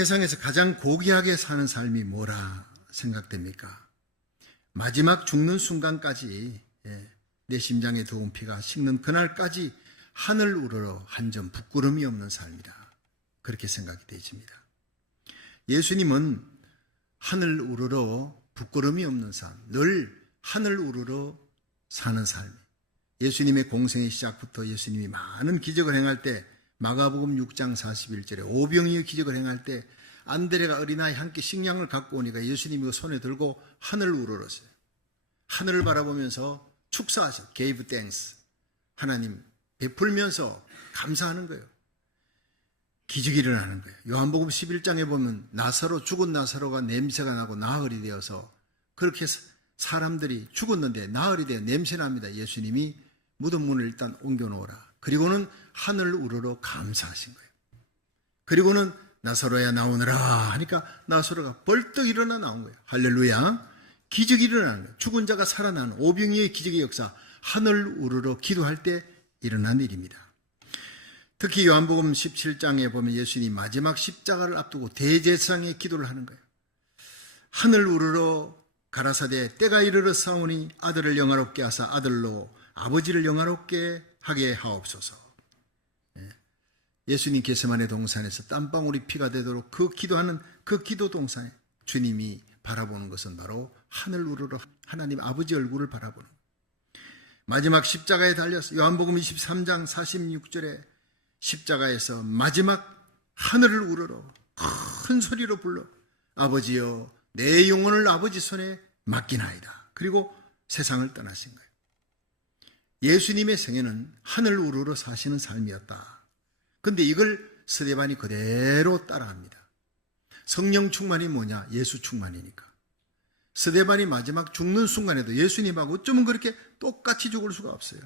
세상에서 가장 고귀하게 사는 삶이 뭐라 생각됩니까? 마지막 죽는 순간까지 예, 내 심장에 더운 피가 식는 그날까지 하늘 우러러 한 점 부끄럼이 없는 삶이다. 그렇게 생각이 되집니다. 예수님은 하늘 우러러 부끄럼이 없는 삶, 늘 하늘 우러러 사는 삶. 예수님의 공생의 시작부터 예수님이 많은 기적을 행할 때 마가복음 6장 41절에 오병이의 기적을 행할 때 안드레가 어린아이 함께 식량을 갖고 오니까 예수님이 그 손에 들고 하늘을 우러렀어요. 하늘을 바라보면서 축사하셔. gave thanks. 하나님 베풀면서 감사하는 거예요. 기적이 일어나는 거예요. 요한복음 11장에 보면 나사로 죽은 나사로가 냄새가 나고 나흘이 되어서 그렇게 사람들이 죽었는데 나흘이 되어 냄새 납니다. 예수님이 무덤 문을 일단 옮겨 놓으라. 그리고는 하늘 우러러 감사하신 거예요. 그리고는 나사로야 나오느라 하니까 나사로가 벌떡 일어나 나온 거예요. 할렐루야. 기적이 일어나는 거예요. 죽은 자가 살아나는 오병이의 기적의 역사, 하늘 우러러 기도할 때 일어난 일입니다. 특히 요한복음 17장에 보면 예수님이 마지막 십자가를 앞두고 대제사장의 기도를 하는 거예요. 하늘 우러러 가라사대 때가 이르러 싸우니 아들을 영화롭게 하사 아들로 아버지를 영화롭게 하게 하옵소서. 예. 예수님 계세만의 동산에서 땀방울이 피가 되도록 그 기도하는 그 기도 동산에 주님이 바라보는 것은 바로 하늘 우러러 하나님 아버지 얼굴을 바라보는. 마지막 십자가에 달려서 요한복음 23장 46절에 십자가에서 마지막 하늘을 우러러 큰 소리로 불러 아버지여 내 영혼을 아버지 손에 맡기나이다. 그리고 세상을 떠나신 거예요. 예수님의 생애는 하늘 우러러 사시는 삶이었다. 근데 이걸 스데반이 그대로 따라합니다. 성령 충만이 뭐냐? 예수 충만이니까. 스데반이 마지막 죽는 순간에도 예수님하고 어쩌면 그렇게 똑같이 죽을 수가 없어요.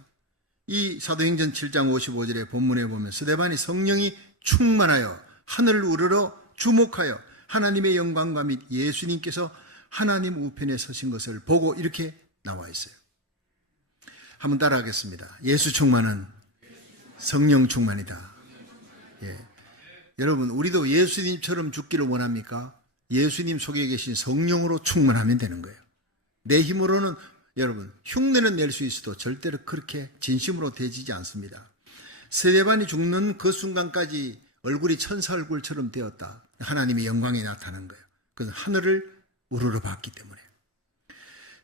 이 사도행전 7장 55절의 본문에 보면 스데반이 성령이 충만하여 하늘을 우러러 주목하여 하나님의 영광과 및 예수님께서 하나님 우편에 서신 것을 보고 이렇게 나와 있어요. 한번 따라하겠습니다. 예수 충만은 성령 충만이다. 예. 여러분, 우리도 예수님처럼 죽기를 원합니까? 예수님 속에 계신 성령으로 충만하면 되는 거예요. 내 힘으로는 여러분 흉내는 낼 수 있어도 절대로 그렇게 진심으로 되지지 않습니다. 세대반이 죽는 그 순간까지 얼굴이 천사 얼굴처럼 되었다. 하나님의 영광이 나타난 거예요. 그건 하늘을 우러러 봤기 때문에.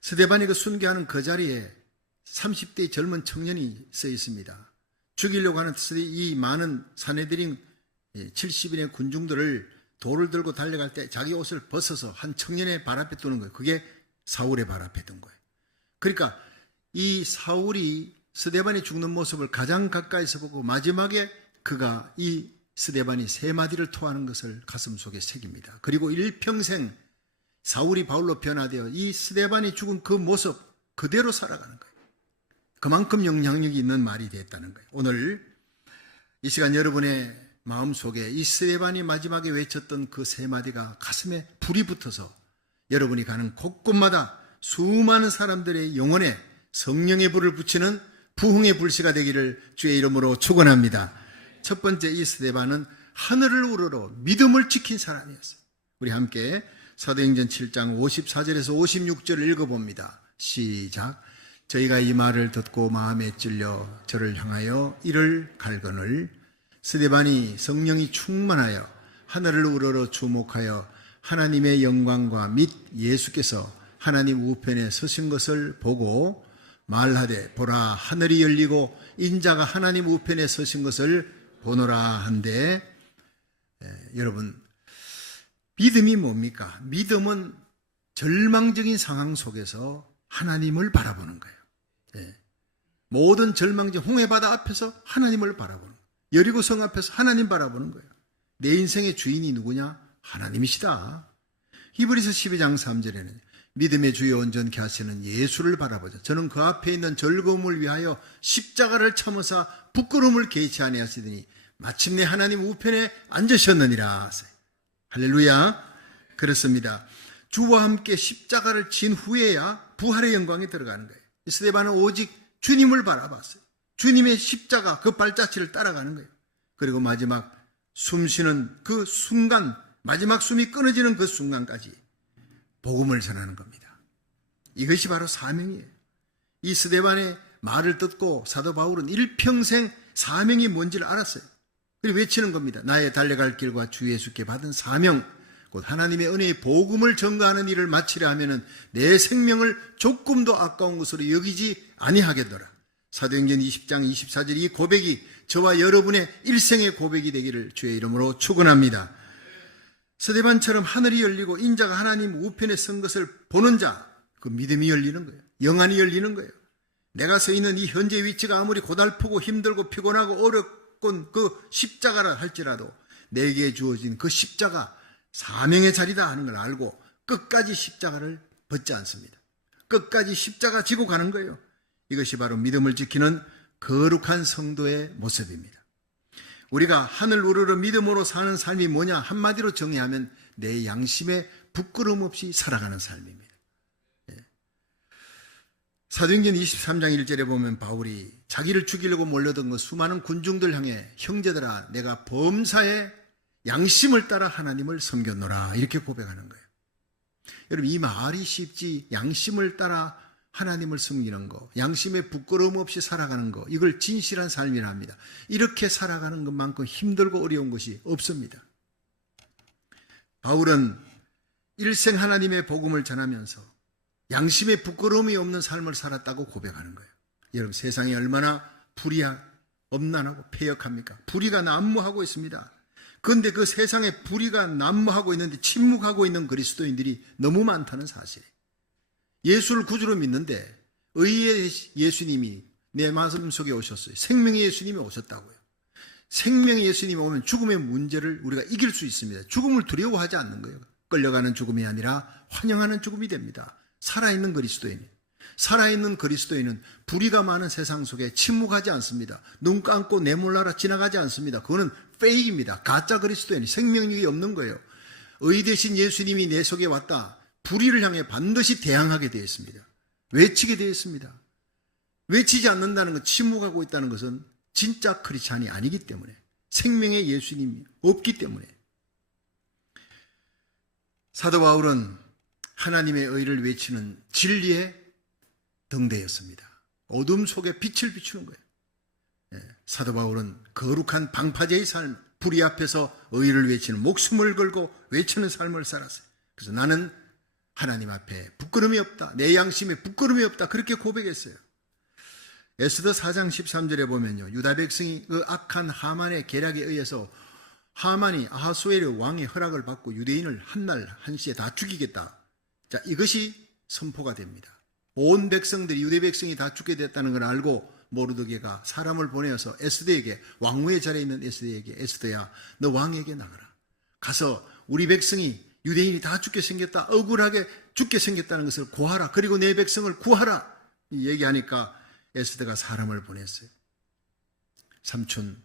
스데반이 그 순교하는 그 자리에 30대 젊은 청년이 써 있습니다. 죽이려고 하는 이 많은 사내들인 70인의 군중들을 돌을 들고 달려갈 때 자기 옷을 벗어서 한 청년의 발 앞에 두는 거예요. 그게 사울의 발 앞에 둔 거예요. 그러니까 이 사울이 스데반이 죽는 모습을 가장 가까이서 보고 마지막에 그가 이 스데반이 세 마디를 토하는 것을 가슴 속에 새깁니다. 그리고 일평생 사울이 바울로 변화되어 이 스데반이 죽은 그 모습 그대로 살아가는 거예요. 그만큼 영향력이 있는 말이 됐다는 거예요. 오늘 이 시간 여러분의 마음 속에 이 스데반이 마지막에 외쳤던 그 세 마디가 가슴에 불이 붙어서 여러분이 가는 곳곳마다 수많은 사람들의 영혼에 성령의 불을 붙이는 부흥의 불씨가 되기를 주의 이름으로 축원합니다. 첫 번째 이 스데반은 하늘을 우러러 믿음을 지킨 사람이었어요. 우리 함께 사도행전 7장 54절에서 56절을 읽어봅니다. 시작. 저희가 이 말을 듣고 마음에 찔려 저를 향하여 이를 갈거늘 스데반이 성령이 충만하여 하늘을 우러러 주목하여 하나님의 영광과 및 예수께서 하나님 우편에 서신 것을 보고 말하되 보라 하늘이 열리고 인자가 하나님 우편에 서신 것을 보노라 한데 에, 여러분 믿음이 뭡니까? 믿음은 절망적인 상황 속에서 하나님을 바라보는 거예요. 예. 모든 절망적 홍해바다 앞에서 하나님을 바라보는 거예요. 여리고 성 앞에서 하나님 바라보는 거예요. 내 인생의 주인이 누구냐? 하나님이시다. 히브리서 12장 3절에는 믿음의 주여 온전케 하시는 예수를 바라보자. 저는 그 앞에 있는 즐거움을 위하여 십자가를 참으사 부끄러움을 개의치 아니하시더니 마침내 하나님 우편에 앉으셨느니라. 할렐루야. 그렇습니다. 주와 함께 십자가를 진 후에야 부활의 영광에 들어가는 거예요. 스데반은 오직 주님을 바라봤어요. 주님의 십자가 그 발자취를 따라가는 거예요. 그리고 마지막 숨 쉬는 그 순간 마지막 숨이 끊어지는 그 순간까지 복음을 전하는 겁니다. 이것이 바로 사명이에요. 이 스데반의 말을 듣고 사도 바울은 일평생 사명이 뭔지를 알았어요. 그리고 외치는 겁니다. 나의 달려갈 길과 주 예수께 받은 사명, 곧 하나님의 은혜의 복음을 전가하는 일을 마치려 하면은 내 생명을 조금도 아까운 것으로 여기지 아니하겠노라. 사도행전 20장 24절 이 고백이 저와 여러분의 일생의 고백이 되기를 주의 이름으로 축원합니다. 스데반처럼 하늘이 열리고 인자가 하나님 우편에 선 것을 보는 자, 그 믿음이 열리는 거예요. 영안이 열리는 거예요. 내가 서 있는 이 현재 위치가 아무리 고달프고 힘들고 피곤하고 어렵건 그 십자가라 할지라도 내게 주어진 그 십자가 사명의 자리다 하는 걸 알고 끝까지 십자가를 벗지 않습니다. 끝까지 십자가 지고 가는 거예요. 이것이 바로 믿음을 지키는 거룩한 성도의 모습입니다. 우리가 하늘 우르르 믿음으로 사는 삶이 뭐냐 한마디로 정의하면 내 양심에 부끄럼 없이 살아가는 삶입니다. 예. 사도행전 23장 1절에 보면 바울이 자기를 죽이려고 몰려든 그 수많은 군중들 향해 형제들아 내가 범사에 양심을 따라 하나님을 섬겼노라 이렇게 고백하는 거예요. 여러분 이 말이 쉽지 양심을 따라 하나님을 섬기는 거, 양심에 부끄러움 없이 살아가는 거, 이걸 진실한 삶이라 합니다. 이렇게 살아가는 것만큼 힘들고 어려운 것이 없습니다. 바울은 일생 하나님의 복음을 전하면서 양심에 부끄러움이 없는 삶을 살았다고 고백하는 거예요. 여러분 세상이 얼마나 불의하, 엄난하고 폐역합니까? 불의가 난무하고 있습니다. 그런데 그 세상에 불의가 난무하고 있는데 침묵하고 있는 그리스도인들이 너무 많다는 사실이에요. 예수를 구주로 믿는데 의의 예수님이 내 마음 속에 오셨어요. 생명의 예수님이 오셨다고요. 생명의 예수님이 오면 죽음의 문제를 우리가 이길 수 있습니다. 죽음을 두려워하지 않는 거예요. 끌려가는 죽음이 아니라 환영하는 죽음이 됩니다. 살아있는 그리스도인. 살아있는 그리스도인은 불의가 많은 세상 속에 침묵하지 않습니다. 눈 감고 내몰라라 지나가지 않습니다. 그거는 페이크입니다. 가짜 그리스도인. 생명력이 없는 거예요. 의 대신 예수님이 내 속에 왔다. 불의를 향해 반드시 대항하게 되어 있습니다. 외치게 되어 있습니다. 외치지 않는다는 것, 침묵하고 있다는 것은 진짜 크리스찬이 아니기 때문에 생명의 예수님이 없기 때문에 사도 바울은 하나님의 의를 외치는 진리의 등대였습니다. 어둠 속에 빛을 비추는 거예요. 예, 사도 바울은 거룩한 방파제의 삶, 불의 앞에서 의를 외치는 목숨을 걸고 외치는 삶을 살았어요. 그래서 나는 하나님 앞에 부끄러움이 없다. 내 양심에 부끄러움이 없다. 그렇게 고백했어요. 에스더 4장 13절에 보면요. 유다 백성이 그 악한 하만의 계략에 의해서 하만이 아하수에르 왕의 허락을 받고 유대인을 한날 한시에 다 죽이겠다. 자, 이것이 선포가 됩니다. 온 백성들이 유대 백성이 다 죽게 됐다는 걸 알고 모르드게가 사람을 보내어서 에스더에게 왕후의 자리에 있는 에스더에게 에스더야 너 왕에게 나가라. 가서 우리 백성이 유대인이 다 죽게 생겼다. 억울하게 죽게 생겼다는 것을 고하라. 그리고 내 백성을 구하라. 얘기하니까 에스더가 사람을 보냈어요. 삼촌,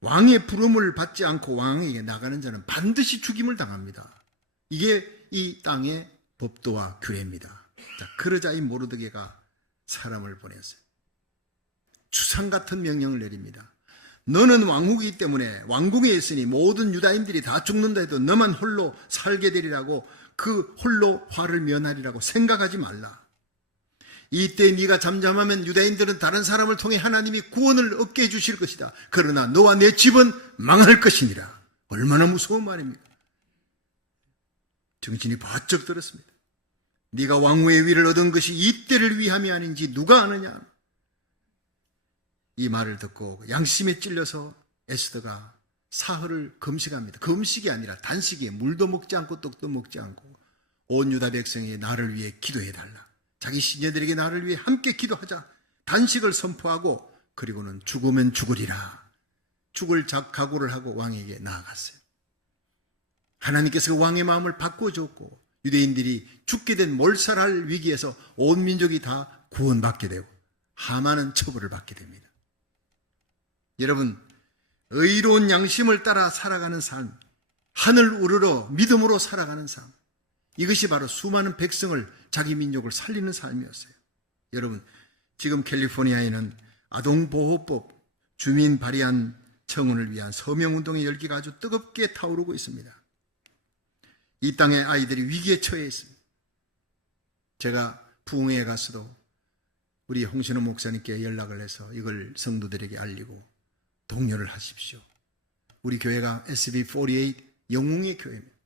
왕의 부름을 받지 않고 왕에게 나가는 자는 반드시 죽임을 당합니다. 이게 이 땅의 법도와 규례입니다. 자, 그러자 이 모르드게가 사람을 보냈어요. 추상 같은 명령을 내립니다. 너는 왕후이기 때문에 왕궁에 있으니 모든 유다인들이 다 죽는다 해도 너만 홀로 살게 되리라고 그 홀로 화를 면하리라고 생각하지 말라. 이때 네가 잠잠하면 유다인들은 다른 사람을 통해 하나님이 구원을 얻게 해 주실 것이다. 그러나 너와 내 집은 망할 것이니라. 얼마나 무서운 말입니까? 정신이 바쩍 들었습니다. 네가 왕후의 위를 얻은 것이 이때를 위함이 아닌지 누가 아느냐? 이 말을 듣고 양심에 찔려서 에스더가 사흘을 금식합니다. 금식이 아니라 단식이에요. 물도 먹지 않고 떡도 먹지 않고 온 유다 백성이 나를 위해 기도해 달라. 자기 신녀들에게 나를 위해 함께 기도하자. 단식을 선포하고 그리고는 죽으면 죽으리라. 죽을 작 각오를 하고 왕에게 나아갔어요. 하나님께서 그 왕의 마음을 바꿔줬고 유대인들이 죽게 된 몰살할 위기에서 온 민족이 다 구원받게 되고 하마는 처벌을 받게 됩니다. 여러분, 의로운 양심을 따라 살아가는 삶, 하늘 우러러 믿음으로 살아가는 삶, 이것이 바로 수많은 백성을 자기 민족을 살리는 삶이었어요. 여러분, 지금 캘리포니아에는 아동보호법 주민 발의한 청원을 위한 서명운동의 열기가 아주 뜨겁게 타오르고 있습니다. 이 땅의 아이들이 위기에 처해 있습니다. 제가 부흥회에 가서도 우리 홍신호 목사님께 연락을 해서 이걸 성도들에게 알리고 독려를 하십시오. 우리 교회가 SB48 영웅의 교회입니다.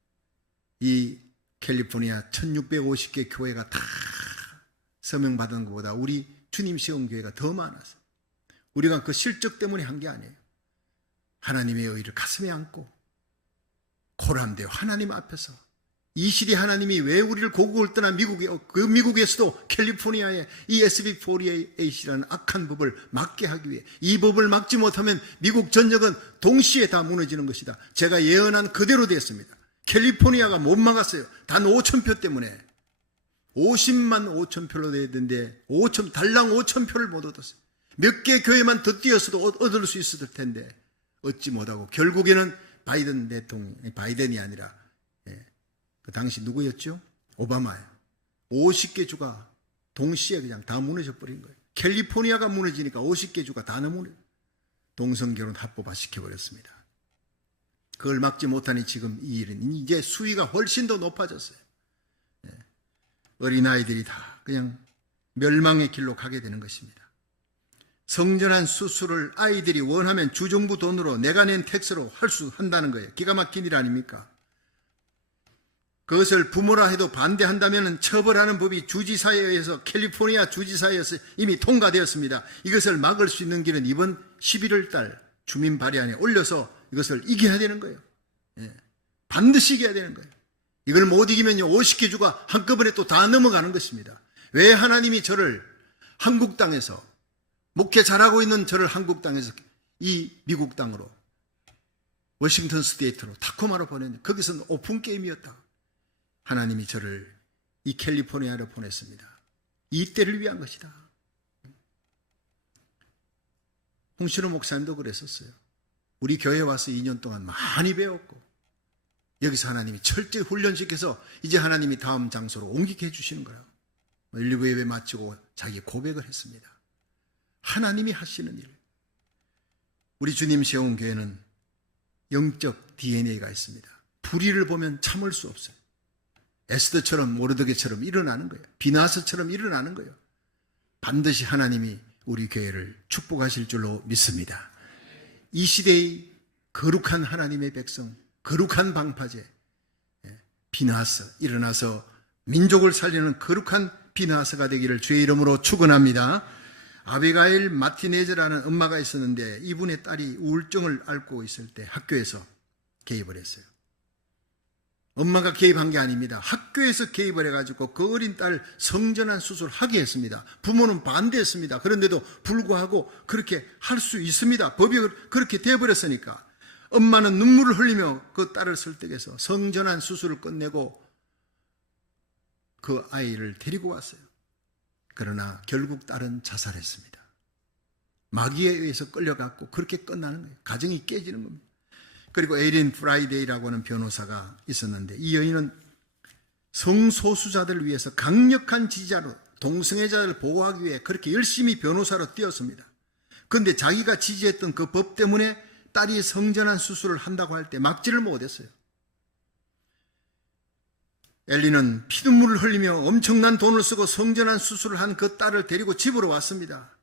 이 캘리포니아 1650개 교회가 다 서명받은 것보다 우리 주님 세운 교회가 더 많아서 우리가 그 실적 때문에 한 게 아니에요. 하나님의 의를 가슴에 안고 고람되어 하나님 앞에서 이 시대 하나님이 왜 우리를 고국을 떠나 미국에 그 미국에서도 캘리포니아에 이 SB48이라는 악한 법을 막게 하기 위해 이 법을 막지 못하면 미국 전역은 동시에 다 무너지는 것이다. 제가 예언한 그대로 되었습니다. 캘리포니아가 못 막았어요. 단 5천 표 때문에 50만 5천 표로 되었는데 5천 달랑 5천 표를 못 얻었어요. 몇 개 교회만 더 뛰었어도 얻- 얻을 수 있었을 텐데 얻지 못하고 결국에는 바이든 대통령 바이든이 아니라 예, 그 당시 누구였죠? 오바마예요. 50개 주가 동시에 그냥 다 무너져 버린 거예요. 캘리포니아가 무너지니까 50개 주가 다 무너 동성결혼 합법화 시켜버렸습니다. 그걸 막지 못하니 지금 이 일은 이제 수위가 훨씬 더 높아졌어요. 예. 어린아이들이 다 그냥 멸망의 길로 가게 되는 것입니다. 성전환 수술을 아이들이 원하면 주정부 돈으로 내가 낸 텍스로 할 수 한다는 거예요. 기가 막힌 일 아닙니까? 그것을 부모라 해도 반대한다면 처벌하는 법이 주지사에 의해서 캘리포니아 주지사에서 이미 통과되었습니다. 이것을 막을 수 있는 길은 이번 11월 달 주민 발의안에 올려서 이것을 이겨야 되는 거예요. 예. 반드시 이겨야 되는 거예요. 이걸 못 이기면요, 50개 주가 한꺼번에 또 다 넘어가는 것입니다. 왜 하나님이 저를 한국 땅에서 목회 잘하고 있는 저를 한국 땅에서 이 미국 땅으로 워싱턴 스테이트로 타코마로 보냈는데 거기서는 오픈 게임이었다. 하나님이 저를 이 캘리포니아로 보냈습니다. 이 때를 위한 것이다. 홍신호 목사님도 그랬었어요. 우리 교회 와서 2년 동안 많이 배웠고 여기서 하나님이 철저히 훈련시켜서 이제 하나님이 다음 장소로 옮기게 해주시는 거예요. 1, 2부 예배 마치고 자기 고백을 했습니다. 하나님이 하시는 일. 우리 주님 세운 교회는 영적 DNA가 있습니다. 불의를 보면 참을 수 없어요. 에스더처럼 모르드게처럼 일어나는 거예요. 비나스처럼 일어나는 거예요. 반드시 하나님이 우리 교회를 축복하실 줄로 믿습니다. 이 시대의 거룩한 하나님의 백성, 거룩한 방파제, 예, 비나스 일어나서 민족을 살리는 거룩한 비나스가 되기를 주의 이름으로 축원합니다. 아비가일 마티네즈라는 엄마가 있었는데 이분의 딸이 우울증을 앓고 있을 때 학교에서 개입을 했어요. 엄마가 개입한 게 아닙니다. 학교에서 개입을 해가지고 그 어린 딸 성전환 수술을 하게 했습니다. 부모는 반대했습니다. 그런데도 불구하고 그렇게 할 수 있습니다. 법이 그렇게 돼버렸으니까. 엄마는 눈물을 흘리며 그 딸을 설득해서 성전환 수술을 끝내고 그 아이를 데리고 왔어요. 그러나 결국 딸은 자살했습니다. 마귀에 의해서 끌려갔고 그렇게 끝나는 거예요. 가정이 깨지는 겁니다. 그리고 에린 프라이데이라고 하는 변호사가 있었는데 이 여인은 성소수자들을 위해서 강력한 지지자로 동성애자를 보호하기 위해 그렇게 열심히 변호사로 뛰었습니다. 그런데 자기가 지지했던 그 법 때문에 딸이 성전환 수술을 한다고 할 때 막지를 못했어요. 엘리는 피눈물을 흘리며 엄청난 돈을 쓰고 성전환 수술을 한 그 딸을 데리고 집으로 왔습니다.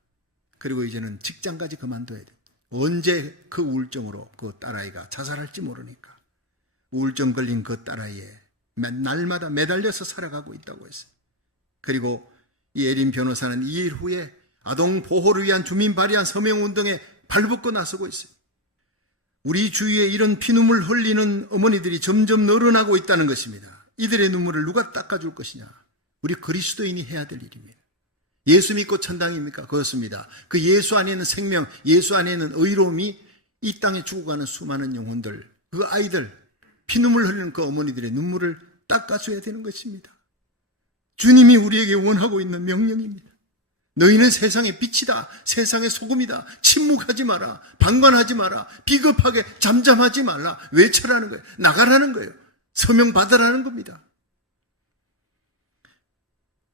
그리고 이제는 직장까지 그만둬야 돼. 언제 그 우울증으로 그 딸아이가 자살할지 모르니까. 우울증 걸린 그 딸아이에 매- 날마다 매달려서 살아가고 있다고 했어요. 그리고 이 에린 변호사는 이 일 후에 아동 보호를 위한 주민 발의한 서명 운동에 발벗고 나서고 있어요. 우리 주위에 이런 피눈물 흘리는 어머니들이 점점 늘어나고 있다는 것입니다. 이들의 눈물을 누가 닦아줄 것이냐? 우리 그리스도인이 해야 될 일입니다. 예수 믿고 천당입니까? 그렇습니다. 그 예수 안에는 생명, 예수 안에는 의로움이 이 땅에 죽어가는 수많은 영혼들, 그 아이들, 피눈물 흘리는 그 어머니들의 눈물을 닦아줘야 되는 것입니다. 주님이 우리에게 원하고 있는 명령입니다. 너희는 세상의 빛이다. 세상의 소금이다. 침묵하지 마라. 방관하지 마라. 비겁하게 잠잠하지 말라. 외쳐라는 거예요. 나가라는 거예요. 서명 받으라는 겁니다.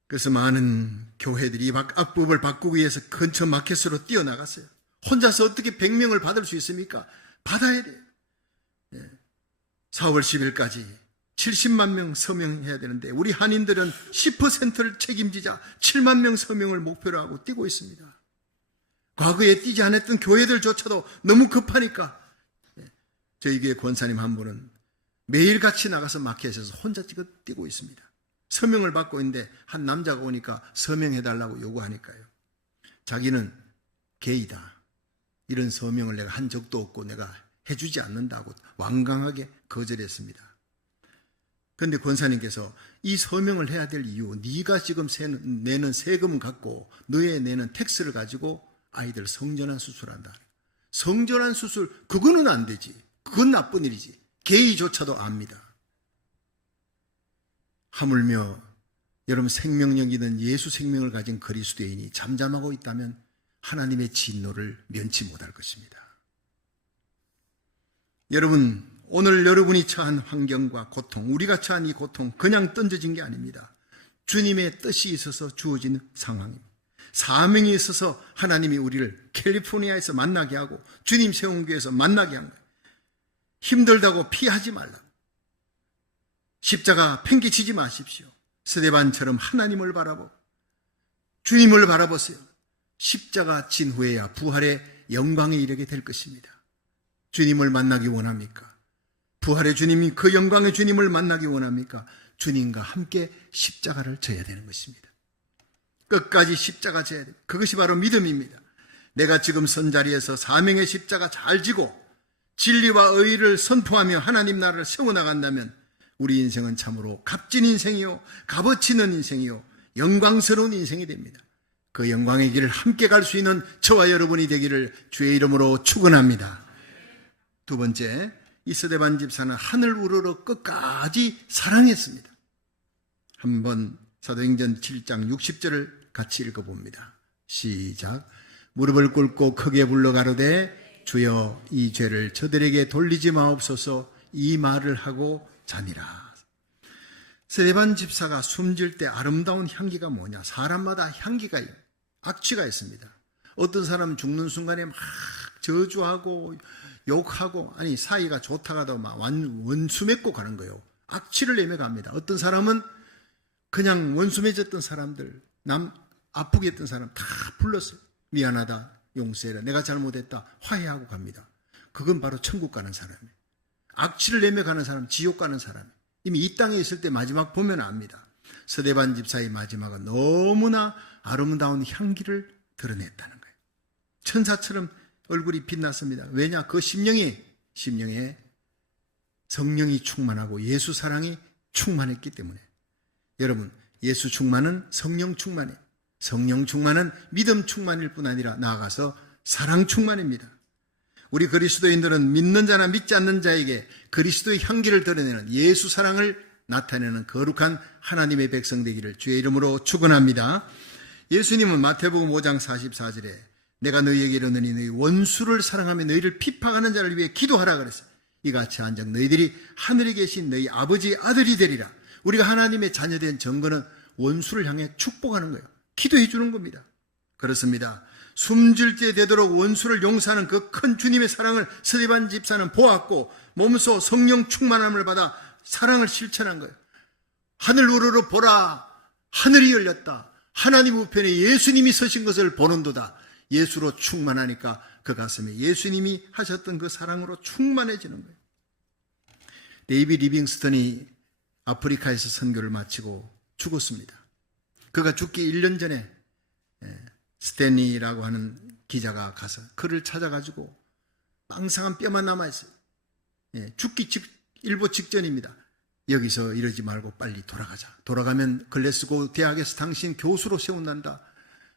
그래서 많은 교회들이 악법을 바꾸기 위해서 근처 마켓으로 뛰어나갔어요. 혼자서 어떻게 100명을 받을 수 있습니까? 받아야. 예. 4월 10일까지 70만 명 서명해야 되는데 우리 한인들은 10%를 책임지자 7만 명 서명을 목표로 하고 뛰고 있습니다. 과거에 뛰지 않았던 교회들조차도 너무 급하니까 예, 저희 교회 권사님 한 분은 매일같이 나가서 마켓에서 혼자 뛰고 있습니다. 서명을 받고 있는데 한 남자가 오니까 서명해달라고 요구하니까요. 자기는 게이다. 이런 서명을 내가 한 적도 없고 내가 해주지 않는다고 완강하게 거절했습니다. 그런데 권사님께서 이 서명을 해야 될 이유, 네가 지금 세- 내는 세금을 갖고 너의 내는 텍스를 가지고 아이들 성전환 수술한다. 성전환 수술 그거는 안 되지. 그건 나쁜 일이지. 게이조차도 압니다. 하물며 여러분 생명력 있는 예수 생명을 가진 그리스도인이 잠잠하고 있다면 하나님의 진노를 면치 못할 것입니다. 여러분 오늘 여러분이 처한 환경과 고통, 우리가 처한 이 고통 그냥 던져진 게 아닙니다. 주님의 뜻이 있어서 주어진 상황입니다. 사명이 있어서 하나님이 우리를 캘리포니아에서 만나게 하고 주님 세운 교회에서 만나게 한 거예요. 힘들다고 피하지 말라. 십자가 팽개치지 마십시오. 스데반처럼 하나님을 바라보 주님을 바라보세요. 십자가 진 후에야 부활의 영광에 이르게 될 것입니다. 주님을 만나기 원합니까? 부활의 주님이 그 영광의 주님을 만나기 원합니까? 주님과 함께 십자가를 져야 되는 것입니다. 끝까지 십자가 져야 돼. 그것이 바로 믿음입니다. 내가 지금 선 자리에서 사명의 십자가 잘 지고 진리와 의를 선포하며 하나님 나라를 세워나간다면 우리 인생은 참으로 값진 인생이요, 값어치는 인생이요, 영광스러운 인생이 됩니다. 그 영광의 길을 함께 갈 수 있는 저와 여러분이 되기를 주의 이름으로 축원합니다. 두 번째, 이스데반 집사는 하늘 우러러 끝까지 사랑했습니다. 한번 사도행전 7장 60절을 같이 읽어봅니다. 시작. 무릎을 꿇고 크게 불러 가로되 주여 이 죄를 저들에게 돌리지 마옵소서 이 말을 하고 자니라. 세반 집사가 숨질 때 아름다운 향기가 뭐냐? 사람마다 향기가 악취가 있습니다. 어떤 사람은 죽는 순간에 막 저주하고 욕하고 아니 사이가 좋다가도 막 완- 원수 맺고 가는 거예요. 악취를 내며 갑니다. 어떤 사람은 그냥 원수 맺었던 사람들 남 아프게 했던 사람 다 불렀어요. 미안하다 용서해라 내가 잘못했다 화해하고 갑니다. 그건 바로 천국 가는 사람이에요. 악취를 내며 가는 사람 지옥 가는 사람 이미 이 땅에 있을 때 마지막 보면 압니다. 서대반 집사의 마지막은 너무나 아름다운 향기를 드러냈다는 거예요. 천사처럼 얼굴이 빛났습니다. 왜냐? 그 심령이 심령에 성령이 충만하고 예수 사랑이 충만했기 때문에 여러분 예수 충만은 성령 충만이 성령 충만은 믿음 충만일 뿐 아니라 나아가서 사랑 충만입니다. 우리 그리스도인들은 믿는 자나 믿지 않는 자에게 그리스도의 향기를 드러내는 예수 사랑을 나타내는 거룩한 하나님의 백성 되기를 주의 이름으로 축원합니다. 예수님은 마태복음 5장 44절에 내가 너희에게 이르노니 너희 원수를 사랑하며 너희를 핍박하는 자를 위해 기도하라 그랬어요. 이같이 한적 너희들이 하늘에 계신 너희 아버지의 아들이 되리라. 우리가 하나님의 자녀된 증거는 원수를 향해 축복하는 거예요. 기도해 주는 겁니다. 그렇습니다. 숨질 때 되도록 원수를 용서하는 그 큰 주님의 사랑을 스데반 집사는 보았고 몸소 성령 충만함을 받아 사랑을 실천한 거예요. 하늘 우러러 보라. 하늘이 열렸다. 하나님 우편에 예수님이 서신 것을 보는도다. 예수로 충만하니까 그 가슴에 예수님이 하셨던 그 사랑으로 충만해지는 거예요. 데이비 리빙스턴이 아프리카에서 선교를 마치고 죽었습니다. 그가 죽기 1년 전에 예, 스탠리라고 하는 기자가 가서 그를 찾아가지고 망상한 뼈만 남아있어요. 예, 죽기 직, 일보 직전입니다. 여기서 이러지 말고 빨리 돌아가자. 돌아가면 글래스고 대학에서 당신 교수로 세운단다.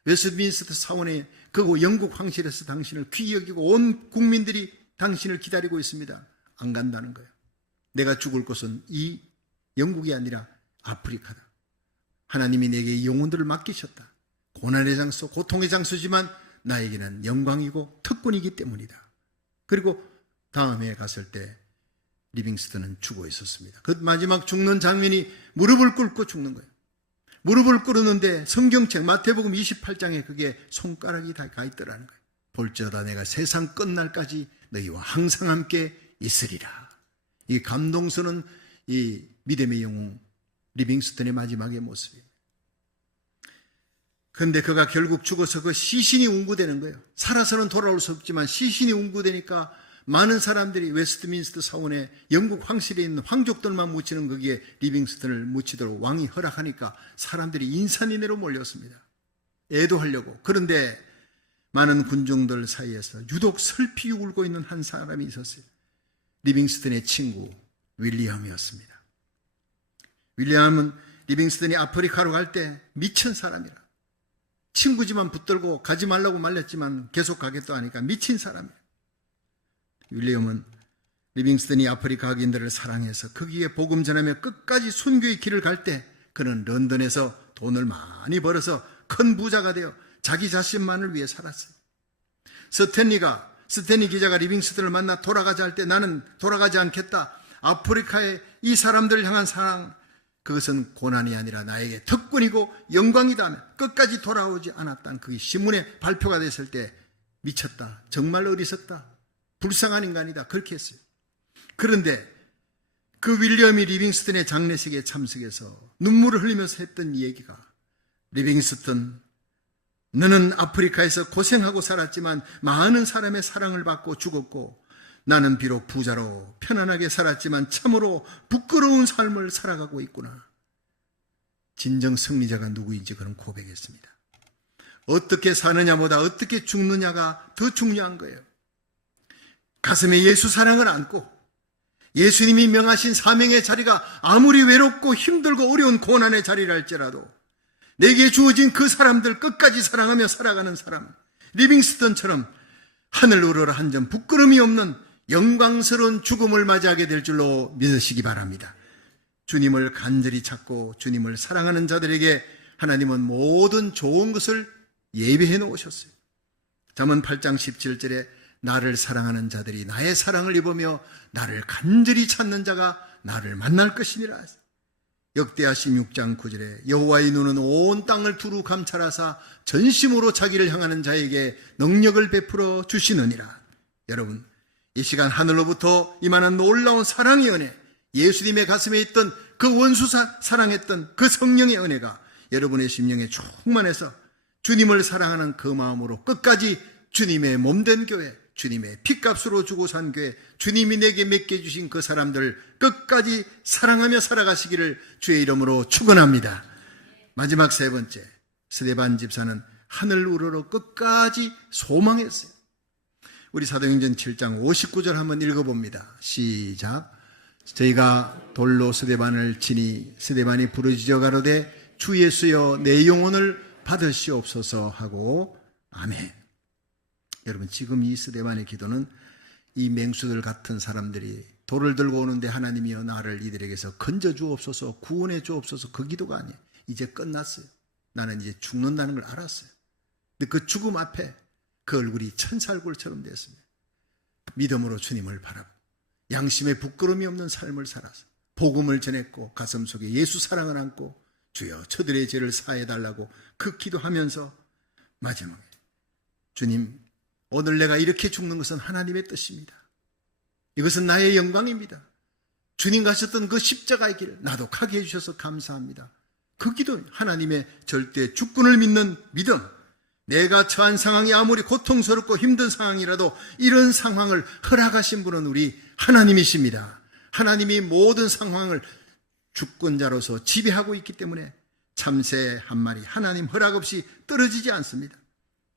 웨스트민스터 사원에 그고 영국 황실에서 당신을 귀히 여기고 온 국민들이 당신을 기다리고 있습니다. 안 간다는 거예요. 내가 죽을 곳은 이 영국이 아니라 아프리카다. 하나님이 내게 이 영혼들을 맡기셨다. 고난의 장소, 고통의 장소지만 나에게는 영광이고 특권이기 때문이다. 그리고 다음에 갔을 때 리빙스턴은 죽어 있었습니다. 그 마지막 죽는 장면이 무릎을 꿇고 죽는 거예요. 무릎을 꿇었는데 성경책 마태복음 28장에 그게 손가락이 다 가 있더라는 거예요. 볼지어다 내가 세상 끝날까지 너희와 항상 함께 있으리라. 이 감동서는 이 믿음의 영웅 리빙스턴의 마지막의 모습입니다. 그런데 그가 결국 죽어서 그 시신이 운구되는 거예요. 살아서는 돌아올 수 없지만 시신이 운구되니까 많은 사람들이 웨스트민스터 사원에 영국 황실에 있는 황족들만 묻히는 거기에 리빙스턴을 묻히도록 왕이 허락하니까 사람들이 인산인해로 몰렸습니다. 애도하려고. 그런데 많은 군중들 사이에서 유독 슬피 울고 있는 한 사람이 있었어요. 리빙스턴의 친구 윌리엄이었습니다. 윌리엄은 리빙스턴이 아프리카로 갈 때 미친 사람이라. 친구지만 붙들고 가지 말라고 말렸지만 계속 가겠다 하니까 미친 사람이야. 윌리엄은 리빙스턴이 아프리카 학인들을 사랑해서 거기에 복음 전하며 끝까지 순교의 길을 갈 때 그는 런던에서 돈을 많이 벌어서 큰 부자가 되어 자기 자신만을 위해 살았어요. 스탠리가 스탠리 기자가 리빙스턴을 만나 돌아가자 할 때 나는 돌아가지 않겠다. 아프리카의 이 사람들을 향한 사랑 그것은 고난이 아니라 나에게 특권이고 영광이다 하며 끝까지 돌아오지 않았다는 그게 신문에 발표가 됐을 때 미쳤다. 정말 어리석다. 불쌍한 인간이다. 그렇게 했어요. 그런데 그 윌리엄이 리빙스턴의 장례식에 참석해서 눈물을 흘리면서 했던 얘기가 리빙스턴 너는 아프리카에서 고생하고 살았지만 많은 사람의 사랑을 받고 죽었고 나는 비록 부자로 편안하게 살았지만 참으로 부끄러운 삶을 살아가고 있구나. 진정 승리자가 누구인지 그런 고백했습니다. 어떻게 사느냐보다 어떻게 죽느냐가 더 중요한 거예요. 가슴에 예수 사랑을 안고 예수님이 명하신 사명의 자리가 아무리 외롭고 힘들고 어려운 고난의 자리랄지라도 내게 주어진 그 사람들 끝까지 사랑하며 살아가는 사람 리빙스턴처럼 하늘 우러러 한 점 부끄러움이 없는 영광스러운 죽음을 맞이하게 될 줄로 믿으시기 바랍니다. 주님을 간절히 찾고 주님을 사랑하는 자들에게 하나님은 모든 좋은 것을 예비해 놓으셨어요. 잠언 8장 17절에 나를 사랑하는 자들이 나의 사랑을 입으며 나를 간절히 찾는 자가 나를 만날 것이니라. 역대하 16장 9절에 여호와의 눈은 온 땅을 두루 감찰하사 전심으로 자기를 향하는 자에게 능력을 베풀어 주시느니라. 여러분, 이 시간 하늘로부터 임하는 놀라운 사랑의 은혜, 예수님의 가슴에 있던 그 원수 사랑했던 그 성령의 은혜가 여러분의 심령에 충만해서 주님을 사랑하는 그 마음으로 끝까지 주님의 몸된 교회, 주님의 피값으로 주고 산 교회, 주님이 내게 맡겨주신 그 사람들 끝까지 사랑하며 살아가시기를 주의 이름으로 축원합니다. 마지막 세 번째, 스데반 집사는 하늘 우러러 끝까지 소망했어요. 우리 사도행전 7장 59절 한번 읽어봅니다. 시작. 저희가 돌로 스데반을 치니 스데반이 부르짖어 가로되 주 예수여 내 영혼을 받으시옵소서 하고 아멘. 여러분 지금 이 스데반의 기도는 이 맹수들 같은 사람들이 돌을 들고 오는데 하나님이여 나를 이들에게서 건져 주옵소서 구원해 주옵소서 그 기도가 아니에요. 이제 끝났어요. 나는 이제 죽는다는 걸 알았어요. 근데 그 죽음 앞에 그 얼굴이 천사 얼굴처럼 됐습니다. 믿음으로 주님을 바라고 양심에 부끄러움이 없는 삶을 살아서 복음을 전했고 가슴 속에 예수 사랑을 안고 주여 저들의 죄를 사해 달라고 그 기도하면서 마지막에 주님 오늘 내가 이렇게 죽는 것은 하나님의 뜻입니다. 이것은 나의 영광입니다. 주님 가셨던 그 십자가의 길을 나도 가게 해주셔서 감사합니다. 그 기도 하나님의 절대 주권을 믿는 믿음 내가 처한 상황이 아무리 고통스럽고 힘든 상황이라도 이런 상황을 허락하신 분은 우리 하나님이십니다. 하나님이 모든 상황을 주권자로서 지배하고 있기 때문에 참새 한 마리 하나님 허락 없이 떨어지지 않습니다.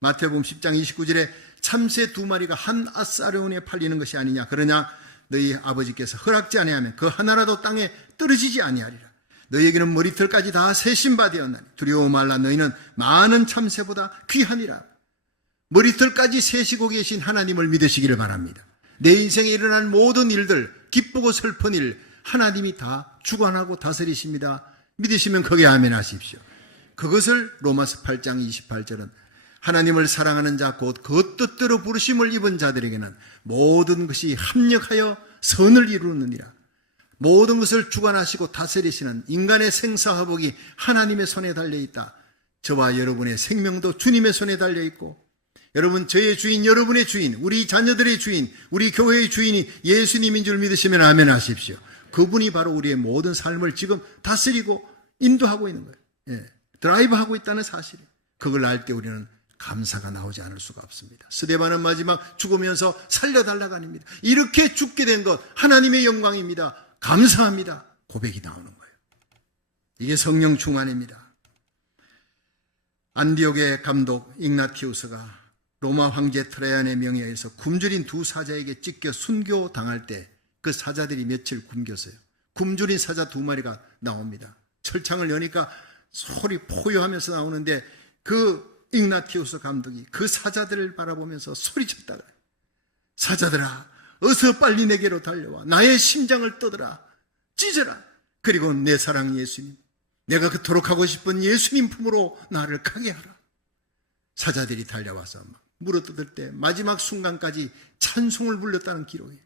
마태복음 10장 29절에 참새 두 마리가 한 아사르온에 팔리는 것이 아니냐 그러냐 너희 아버지께서 허락지 아니하면 그 하나라도 땅에 떨어지지 아니하리라. 너희에게는 머리털까지 다 세신바 되었나니 두려워 말라 너희는 많은 참새보다 귀하니라. 머리털까지 세시고 계신 하나님을 믿으시기를 바랍니다. 내 인생에 일어난 모든 일들, 기쁘고 슬픈 일, 하나님이 다 주관하고 다스리십니다. 믿으시면 거기에 아멘 하십시오. 그것을 로마서 8장 28절은 하나님을 사랑하는 자, 곧 그 뜻대로 부르심을 입은 자들에게는 모든 것이 합력하여 선을 이루느니라. 모든 것을 주관하시고 다스리시는 인간의 생사화복이 하나님의 손에 달려 있다. 저와 여러분의 생명도 주님의 손에 달려 있고, 여러분, 저의 주인, 여러분의 주인, 우리 자녀들의 주인, 우리 교회의 주인이 예수님인 줄 믿으시면 아멘 하십시오. 그분이 바로 우리의 모든 삶을 지금 다스리고 인도하고 있는 거예요. 예. 드라이브하고 있다는 사실이. 그걸 알 때 우리는 감사가 나오지 않을 수가 없습니다. 스데반은 마지막 죽으면서 살려달라가 아닙니다. 이렇게 죽게 된 것 하나님의 영광입니다. 감사합니다. 고백이 나오는 거예요. 이게 성령 충만입니다. 안디옥의 감독 ig나티우스가 로마 황제 트라이안의 명예에서 굶주린 두 사자에게 찢겨 순교 당할 때 그 사자들이 며칠 굶겼어요. 굶주린 사자 두 마리가 나옵니다. 철창을 여니까 소리 포효하면서 나오는데 그 ig나티우스 감독이 그 사자들을 바라보면서 소리쳤다가 사자들아 어서 빨리 내게로 달려와. 나의 심장을 떠들아 찢어라. 그리고 내 사랑 예수님 내가 그토록 하고 싶은 예수님 품으로 나를 가게 하라. 사자들이 달려와서 막 물어뜯을 때 마지막 순간까지 찬송을 불렀다는 기록이에요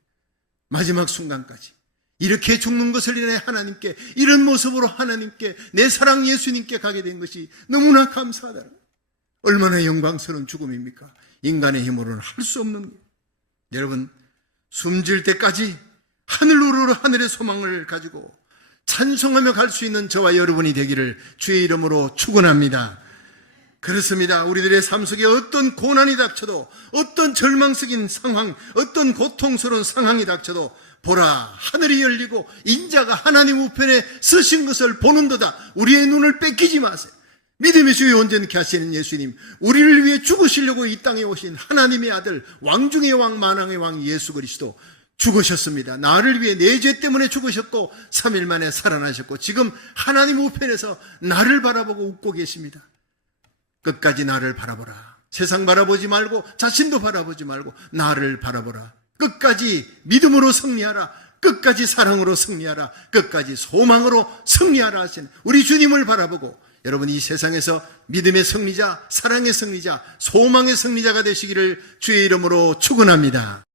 마지막 순간까지 이렇게 죽는 것을 인해 하나님께 이런 모습으로 하나님께 내 사랑 예수님께 가게 된 것이 너무나 감사하다 얼마나 영광스러운 죽음입니까? 인간의 힘으로는 할 수 없는 일. 여러분 숨질 때까지 하늘으로 하늘의 소망을 가지고 찬송하며 갈 수 있는 저와 여러분이 되기를 주의 이름으로 축원합니다. 그렇습니다. 우리들의 삶 속에 어떤 고난이 닥쳐도 어떤 절망적인 상황, 어떤 고통스러운 상황이 닥쳐도 보라 하늘이 열리고 인자가 하나님 우편에 서신 것을 보는도다. 우리의 눈을 뺏기지 마세요. 믿음의 주에 온전케 하시는 예수님, 우리를 위해 죽으시려고 이 땅에 오신 하나님의 아들, 왕중의 왕, 만왕의 왕 예수 그리스도 죽으셨습니다. 나를 위해 내 죄 때문에 죽으셨고 3일 만에 살아나셨고 지금 하나님 우편에서 나를 바라보고 웃고 계십니다. 끝까지 나를 바라보라. 세상 바라보지 말고 자신도 바라보지 말고 나를 바라보라. 끝까지 믿음으로 승리하라. 끝까지 사랑으로 승리하라. 끝까지 소망으로 승리하라 하신 우리 주님을 바라보고 여러분 이 세상에서 믿음의 승리자, 사랑의 승리자, 소망의 승리자가 되시기를 주의 이름으로 축원합니다.